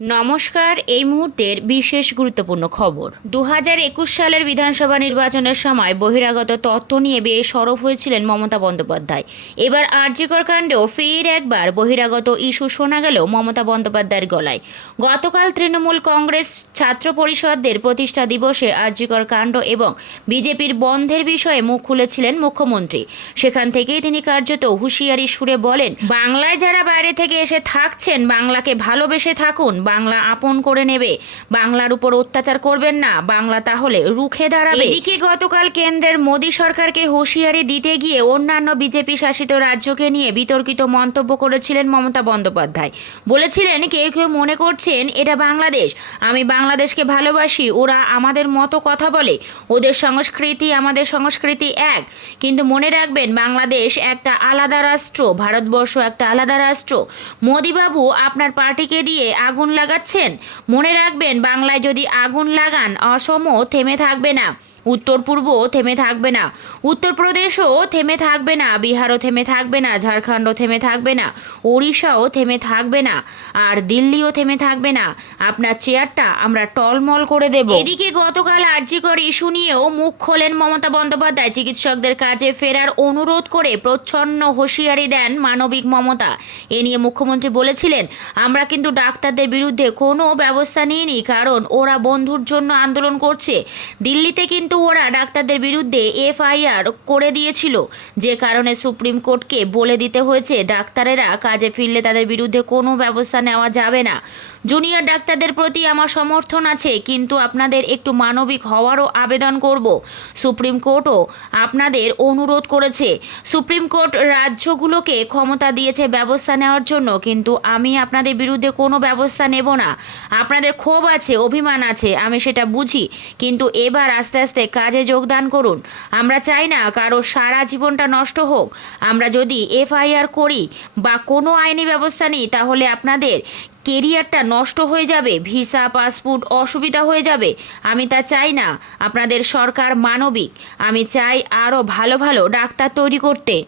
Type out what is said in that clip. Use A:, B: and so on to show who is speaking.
A: নমস্কার, এই মুহূর্তের বিশেষ গুরুত্বপূর্ণ খবর। দু একুশ সালের বিধানসভা নির্বাচনের সময় বহিরাগত তথ্য নিয়ে বেশ সরব হয়েছিলেন মমতা বন্দ্যোপাধ্যায়। এবার আরজিকর কাণ্ডেও ফের একবার বহিরাগত ইস্যু শোনা গেল মমতা বন্দ্যোপাধ্যায়ের গলায়। গতকাল তৃণমূল কংগ্রেস ছাত্র পরিষদের প্রতিষ্ঠা দিবসে আরজিকর কাণ্ড এবং বিজেপির বন্ধের বিষয়ে মুখ খুলেছিলেন মুখ্যমন্ত্রী। সেখান থেকেই তিনি কার্যত হুঁশিয়ারি সুরে বলেন, বাংলায় যারা বাইরে থেকে এসে থাকছেন, বাংলাকে ভালোবেসে থাকুন বাংলা আপন করে নেবে। বাংলার উপর অত্যাচার করবেন না। বাংলা তাহলে রুখে দাঁড়াবে। এদিকে গতকাল কেন্দ্রের মোদী সরকারকে হুঁশিয়ারি দিতে গিয়ে অন্যান্য বিজেপি শাসিত রাজ্যকে নিয়ে বিতর্কিত মন্তব্য করেছিলেন মমতা বন্দ্যোপাধ্যায়। বলেছিলেন, কেউ কেউ মনে করছেন, এটা বাংলাদেশ। আমি বাংলাদেশকে ভালোবাসি। ওরা আমাদের মতো কথা বলে। ওদের সংস্কৃতি আমাদের সংস্কৃতি এক। কিন্তু মনে রাখবেন, বাংলাদেশ একটা আলাদা রাষ্ট্র, ভারতবর্ষ একটা আলাদা রাষ্ট্র। মোদিবাবু আপনার পার্টিকে দিয়ে আগুন লাগাচ্ছেন? মনে রাখবেন বাংলায় যদি আগুন লাগান অসম থেমে থাকবে না। উত্তর পূর্ব থেমে থাকবে না। উত্তরপ্রদেশও থেমে থাকবে না। বিহারও থেমে থাকবে না। ঝাড়খণ্ডও থেমে থাকবে না। ওড়িশাও থেমে থাকবে না। আর দিল্লিও থেমে থাকবে না। আপনার চেয়ারটা আমরা টলমল করে দেব। এদিকে গতকাল আর্যিকর ইস্যু নিয়েও মুখ খোলেন মমতা বন্দ্যোপাধ্যায়। চিকিৎসকদের কাজে ফেরার অনুরোধ করে প্রচ্ছন্ন হুঁশিয়ারি দেন মানবিক মমতা। এ নিয়ে মুখ্যমন্ত্রী বলেছিলেন, আমরা কিন্তু ডাক্তারদের বিরুদ্ধে কোনো ব্যবস্থা নিইনি, কারণ ওরা বন্ধুর জন্য আন্দোলন করছে। দিল্লিতে কিন্তু ওরা ডাক্তারদের বিরুদ্ধে এফআইআর করে দিয়েছিল। যে কারণে সুপ্রিম কোর্টকে বলে দিতে হয়েছে, ডাক্তারেরা কাজে ফিরলে তাদের বিরুদ্ধে কোনো ব্যবস্থা নেওয়া যাবে না। জুনিয়র ডাক্তারদের প্রতি আমার সমর্থন আছে, কিন্তু আপনাদের একটু মানবিক হওয়ারও আবেদন করব। সুপ্রিম কোর্টও আপনাদের অনুরোধ করেছে। সুপ্রিম কোর্ট রাজ্যগুলোকে ক্ষমতা দিয়েছে ব্যবস্থা নেওয়ার জন্য, কিন্তু আমি আপনাদের বিরুদ্ধে কোনো ব্যবস্থা নেব না। আপনাদের ক্ষোভ আছে, অভিমান আছে, আমি সেটা বুঝি। কিন্তু এবার আস্তে আস্তে কাজে যোগদান করুন। আমরা চাই না কারও সারা জীবনটা নষ্ট হোক। আমরা যদি এফআইআর করি বা কোনো আইনি ব্যবস্থা নিই, তাহলে আপনাদের কেরিয়ারটা নষ্ট হয়ে যাবে, ভিসা, পাসপোর্ট অসুবিধা হয়ে যাবে। আমি তা চাই না। আপনাদের সরকার মানবিক। আমি চাই আরও ভালো ভালো ডাক্তার তৈরি করতে।